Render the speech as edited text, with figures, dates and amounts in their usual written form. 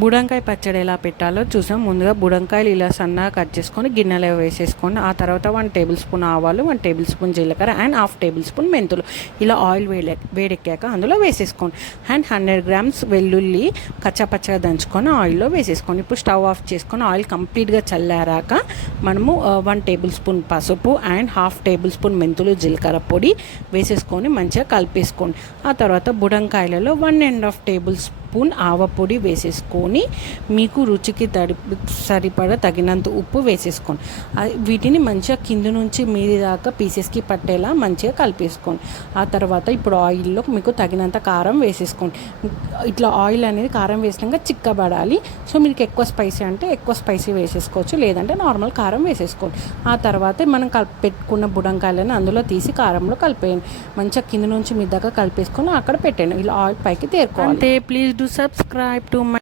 బుడంకాయ పచ్చడి ఎలా పెట్టాలో చూసాం. ముందుగా బుడంకాయలు ఇలా సన్నగా కట్ చేసుకొని గిన్నెలో వేసేసుకోండి. ఆ తర్వాత 1 టేబుల్ స్పూన్ ఆవాలు, 1 టేబుల్ స్పూన్ జీలకర్ర అండ్ 1/2 టేబుల్ స్పూన్ మెంతులు ఇలా ఆయిల్ వేడెక్కాక అందులో వేసేసుకోండి. అండ్ 100 గ్రామ్స్ వెల్లుల్లి కచ్చాపచ్చగా దంచుకొని ఆయిల్లో వేసేసుకోండి. ఇప్పుడు స్టవ్ ఆఫ్ చేసుకొని ఆయిల్ కంప్లీట్గా చల్లారాక మనము 1 టేబుల్ స్పూన్ పసుపు అండ్ 1/2 టేబుల్ స్పూన్ మెంతులు జీలకర్ర పొడి వేసేసుకొని మంచిగా కలిపేసుకోండి. ఆ తర్వాత బుడంకాయలలో 1.5 టేబుల్ స్పూన్ ఆవపొడి వేసేసుకొని మీకు రుచికి సరిపడా తగినంత ఉప్పు వేసేసుకోండి. వీటిని మంచిగా కింద నుంచి మీది దాకా పీసెస్కి పట్టేలా మంచిగా కలిపేసుకోండి. ఆ తర్వాత ఇప్పుడు ఆయిల్లో మీకు తగినంత కారం వేసేసుకోండి. ఇట్లా ఆయిల్ అనేది కారం వేసినాక చిక్కబడాలి. సో మీకు ఎక్కువ స్పైసీ అంటే ఎక్కువ స్పైసీ వేసేసుకోవచ్చు, లేదంటే నార్మల్ కారం వేసేసుకోండి. ఆ తర్వాత మనం పెట్టుకున్న బుడంకాయలను అందులో తీసి కారంలో కలిపేయండి. మంచిగా కింద నుంచి మీ దాకా కలిపేసుకొని అక్కడ పెట్టండి. ఇలా ఆయిల్ పైకి తేరుకోవాలి. అంతే. Please do subscribe to my